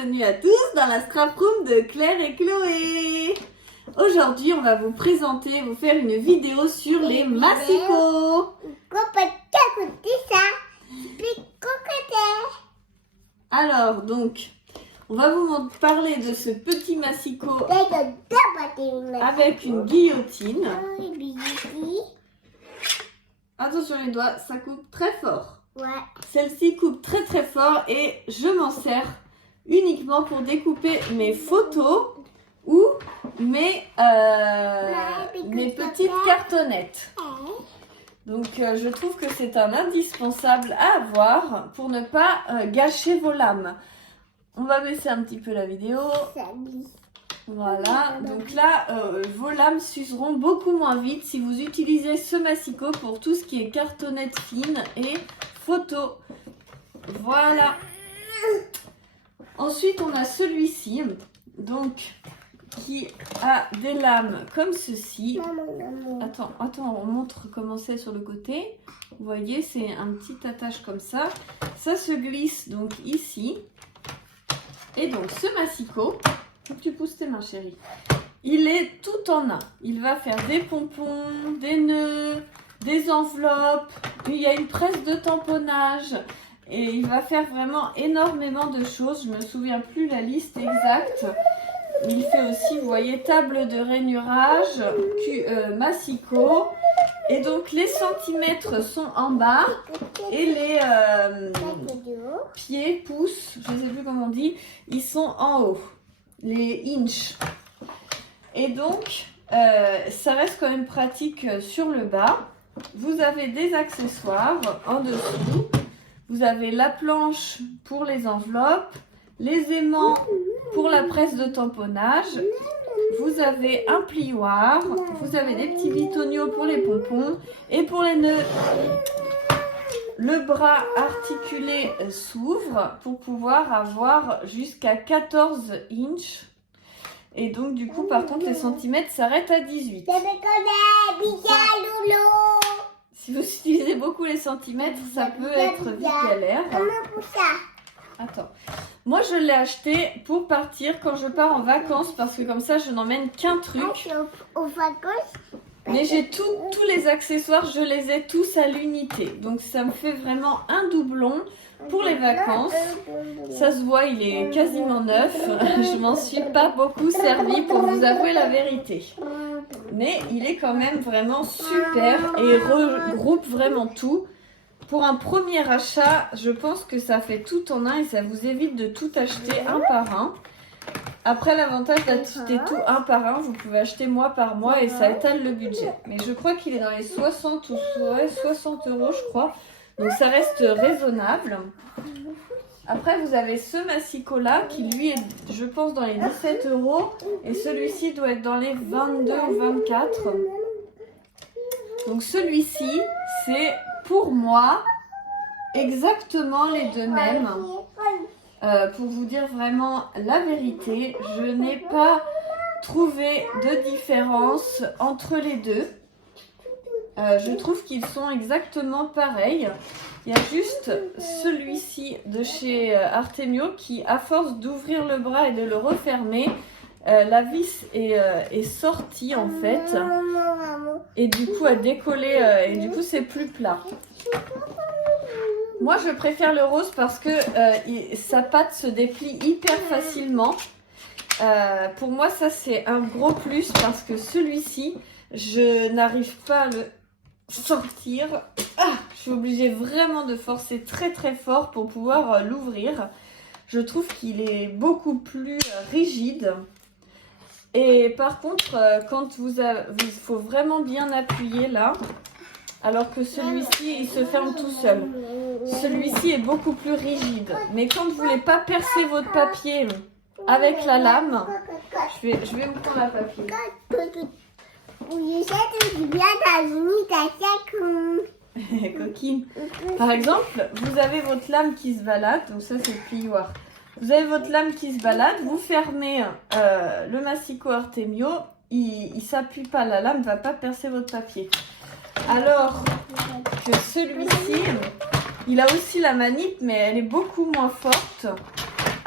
bienvenue à tous dans la scrap room de Claire et Chloé. Aujourd'hui, on va vous présenter, vous faire une vidéo sur les massicots. Alors, donc, on va vous parler de ce petit massicot avec une guillotine. Attention les doigts, ça coupe très fort. Ouais. Celle-ci coupe très très fort et je m'en sers uniquement pour découper mes photos ou mes petites cartonnettes. Donc je trouve que c'est un indispensable à avoir pour ne pas gâcher vos lames. On va baisser un petit peu la vidéo. Voilà, donc là, vos lames s'useront beaucoup moins vite si vous utilisez ce massicot pour tout ce qui est cartonnette fine et photo. Voilà. Ensuite, on a celui-ci, donc, qui a des lames comme ceci. Attends, on montre comment c'est sur le côté. Vous voyez, c'est un petit attache comme ça. Ça se glisse donc ici. Et donc, ce massicot... Tu pousses tes mains, chérie. Il est tout en un. Il va faire des pompons, des nœuds, des enveloppes. Il y a une presse de tamponnage. Et il va faire vraiment énormément de choses. Je ne me souviens plus la liste exacte. Il fait aussi, vous voyez, table de rainurage, massicot. Et donc, les centimètres sont en bas. Et les pieds, pouces, je ne sais plus comment on dit, ils sont en haut. Les inches. Et donc, ça reste quand même pratique sur le bas. Vous avez des accessoires en dessous. Vous avez la planche pour les enveloppes, les aimants pour la presse de tamponnage. Vous avez un plioir. Vous avez des petits bitonio pour les pompons et pour les nœuds. Le bras articulé s'ouvre pour pouvoir avoir jusqu'à 14 inches. Et donc, du coup, par contre, les centimètres s'arrêtent à 18. Si vous utilisez beaucoup les centimètres, ça peut être vite galère. Attends. Moi, je l'ai acheté pour partir quand je pars en vacances parce que comme ça, je n'emmène qu'un truc. Aux vacances? Mais j'ai tous les accessoires, je les ai tous à l'unité. Donc ça me fait vraiment un doublon pour les vacances. Ça se voit, il est quasiment neuf. Je m'en suis pas beaucoup servi pour vous avouer la vérité. Mais il est quand même vraiment super et regroupe vraiment tout. Pour un premier achat, je pense que ça fait tout en un et ça vous évite de tout acheter un par un. Après, l'avantage d'acheter tout un par un, vous pouvez acheter mois par mois et ça étale le budget. Mais je crois qu'il est dans les 60 ou 60 euros, je crois. Donc ça reste raisonnable. Après, vous avez ce massicot-là qui, lui, est, je pense, dans les 17 euros. Et celui-ci doit être dans les 22 ou 24. Donc celui-ci, c'est pour moi exactement les deux mêmes. Pour vous dire vraiment la vérité, je n'ai pas trouvé de différence entre les deux. Je trouve qu'ils sont exactement pareils. Il y a juste celui-ci de chez Artemio qui, à force d'ouvrir le bras et de le refermer, la vis est sortie en fait. Et du coup, a décollé et du coup, c'est plus plat. Moi, je préfère le rose parce que sa patte se déplie hyper facilement. Pour moi, ça, c'est un gros plus parce que celui-ci, je n'arrive pas à le sortir. Je suis obligée vraiment de forcer très très fort pour pouvoir l'ouvrir. Je trouve qu'il est beaucoup plus rigide. Et par contre, quand il faut vraiment bien appuyer là. Alors que celui-ci, il se ferme tout seul. Celui-ci est beaucoup plus rigide. Mais quand vous voulez pas percer votre papier avec la lame, je vais vous prendre la papier. Coquine. Par exemple, vous avez votre lame qui se balade. Donc ça, c'est le plioir. Vous avez votre lame qui se balade. Vous fermez le massicot Artemio. Il ne s'appuie pas. La lame ne va pas percer votre papier. Alors que celui-ci, il a aussi la manip, mais elle est beaucoup moins forte.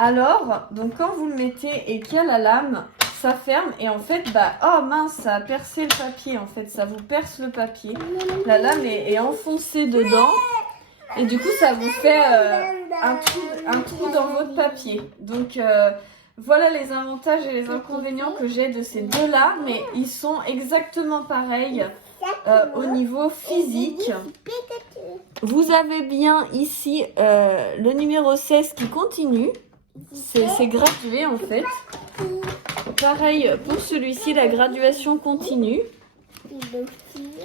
Alors, donc quand vous le mettez et qu'il y a la lame, ça ferme et en fait, oh mince, ça a percé le papier en fait, ça vous perce le papier. La lame est enfoncée dedans et du coup ça vous fait un trou dans votre papier. Donc voilà les avantages et les inconvénients que j'ai de ces deux-là, mais ils sont exactement pareils au niveau physique. Vous avez bien ici le numéro 16 qui continue. C'est gradué en fait. Pareil pour celui-ci, la graduation continue.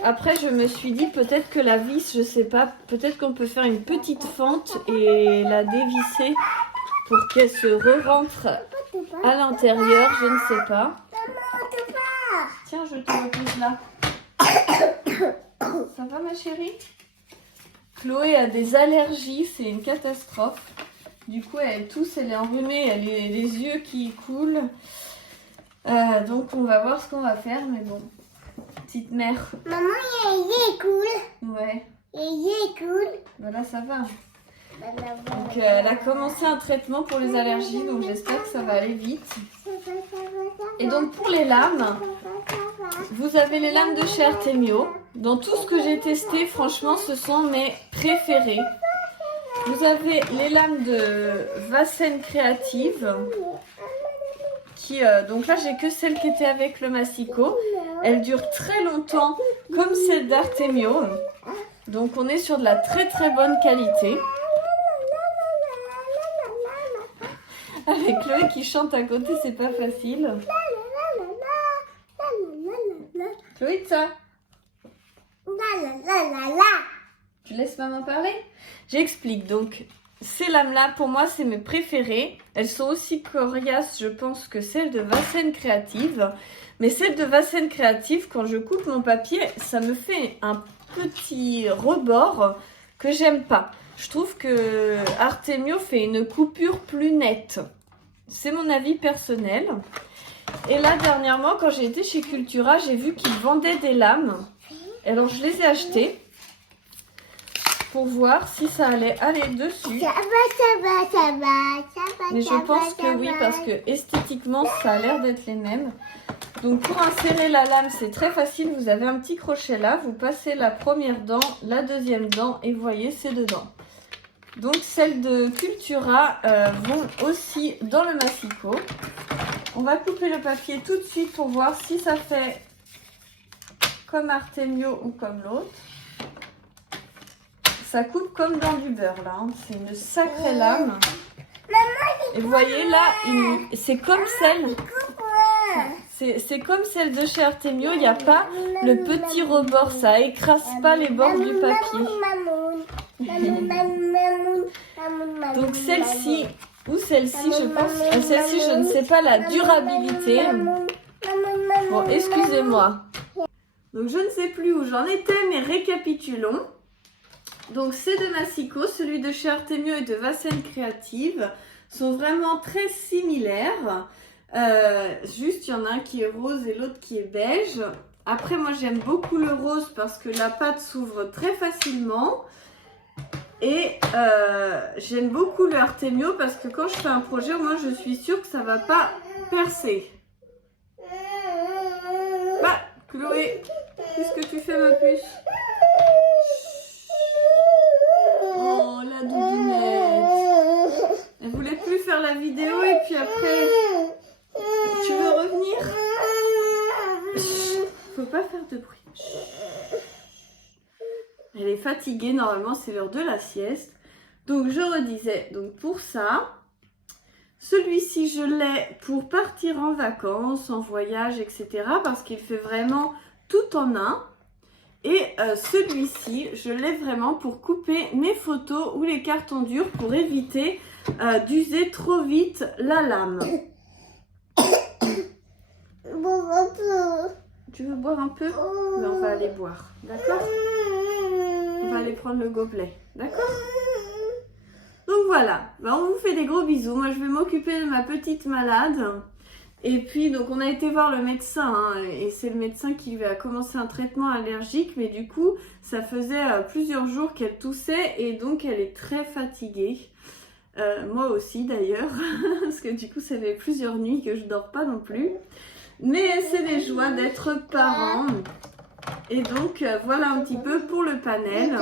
Après, je me suis dit peut-être que la vis, je sais pas, peut-être qu'on peut faire une petite fente et la dévisser pour qu'elle se re-rentre à l'intérieur, je ne sais pas. Tiens, je te repose là. Ça va ma chérie? Chloé a des allergies, c'est une catastrophe. Du coup, elle tousse, elle est enrhumée, elle a les yeux qui coulent. Donc, on va voir ce qu'on va faire, mais bon. Petite mère. Maman, il est cool. Ouais. Il est cool. Bah là, ça va. Donc, elle a commencé un traitement pour les allergies, donc j'espère que ça va aller vite. Et donc, pour les lames, vous avez les lames de chez Artemio. Dans tout ce que j'ai testé, franchement, ce sont mes préférés. Vous avez les lames de Vasen Creative. Donc là, j'ai que celle qui était avec le Massico. Elle dure très longtemps, comme celle d'Artemio. Donc, on est sur de la très très bonne qualité. Avec Chloé qui chante à côté, c'est pas facile. Chloé, ça. Tu laisses maman parler? J'explique. Donc, ces lames-là, pour moi, c'est mes préférées. Elles sont aussi coriaces, je pense, que celles de Vasen Creative. Mais celles de Vasen Creative, quand je coupe mon papier, ça me fait un petit rebord que j'aime pas. Je trouve que Artemio fait une coupure plus nette. C'est mon avis personnel. Et là, dernièrement, quand j'ai été chez Cultura, j'ai vu qu'ils vendaient des lames. Alors, je les ai achetées pour voir si ça allait aller dessus. Ça va. Mais je pense que oui, parce que esthétiquement, ça a l'air d'être les mêmes. Donc, pour insérer la lame, c'est très facile. Vous avez un petit crochet là. Vous passez la première dent, la deuxième dent et vous voyez, c'est dedans. Donc, celles de Cultura vont aussi dans le Massico. On va couper le papier tout de suite pour voir si ça fait comme Artemio ou comme l'autre. Ça coupe comme dans du beurre là, hein. C'est une sacrée lame. Et vous voyez là, c'est comme celle. C'est comme celle de chez Artemio, il n'y a pas le petit rebord, ça écrase pas les bords du papier. Donc celle-ci ou celle-ci, je pense, celle-ci je ne sais pas la durabilité. Bon, excusez-moi. Donc je ne sais plus où j'en étais, mais récapitulons. Donc c'est de Massico, celui de chez Artemio et de Vasen Creative sont vraiment très similaires. Juste il y en a un qui est rose et l'autre qui est beige. Après moi j'aime beaucoup le rose parce que la pâte s'ouvre très facilement. Et j'aime beaucoup le Artemio parce que quand je fais un projet, au moins je suis sûre que ça ne va pas percer. Bah Chloé, qu'est-ce que tu fais ma puce? Oh, la doudounette. Elle voulait plus faire la vidéo et puis après, tu veux revenir? Chut, faut pas faire de bruit. Chut. Elle est fatiguée, normalement c'est l'heure de la sieste. Donc je redisais, donc pour ça, celui-ci je l'ai pour partir en vacances, en voyage, etc. Parce qu'il fait vraiment tout en un. Et celui-ci, je l'ai vraiment pour couper mes photos ou les cartons durs pour éviter d'user trop vite la lame. Tu veux boire un peu? Mais on va aller boire, d'accord? On va aller prendre le gobelet, d'accord? Donc voilà, on vous fait des gros bisous. Moi, je vais m'occuper de ma petite malade. Et puis, donc, on a été voir le médecin, hein, et c'est le médecin qui lui a commencé un traitement allergique, mais du coup, ça faisait plusieurs jours qu'elle toussait, et donc, elle est très fatiguée. Moi aussi d'ailleurs, parce que du coup ça fait plusieurs nuits que je dors pas non plus. Mais c'est les joies d'être parent. Et donc voilà un petit peu pour le panel.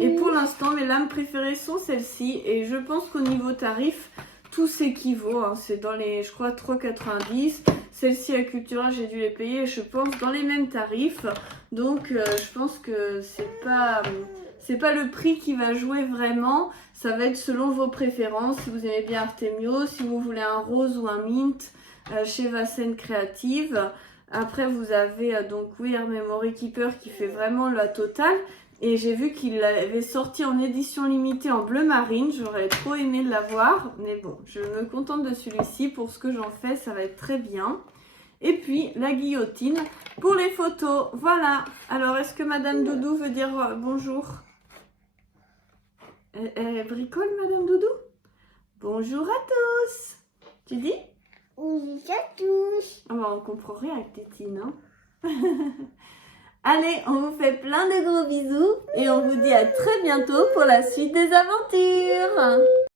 Et pour l'instant mes lames préférées sont celles-ci. Et je pense qu'au niveau tarif, tout s'équivaut. Hein. C'est dans les, je crois, 3,90. Celles-ci à Cultura, j'ai dû les payer, je pense, dans les mêmes tarifs. Donc je pense que c'est pas le prix qui va jouer vraiment. Ça va être selon vos préférences. Si vous aimez bien Artemio, si vous voulez un rose ou un mint chez Vassen Creative. Après, vous avez donc We Are Memory Keeper qui fait vraiment la totale. Et j'ai vu qu'il l'avait sorti en édition limitée en bleu marine. J'aurais trop aimé l'avoir. Mais bon, je me contente de celui-ci. Pour ce que j'en fais, ça va être très bien. Et puis, la guillotine pour les photos. Voilà. Alors, est-ce que Madame Doudou veut dire bonjour? Elle bricole, Madame Doudou? Bonjour à tous. Tu dis? Oui, ça touche. Oh, on comprend rien avec Tétine, hein. Allez, on vous fait plein de gros bisous et on vous dit à très bientôt pour la suite des aventures.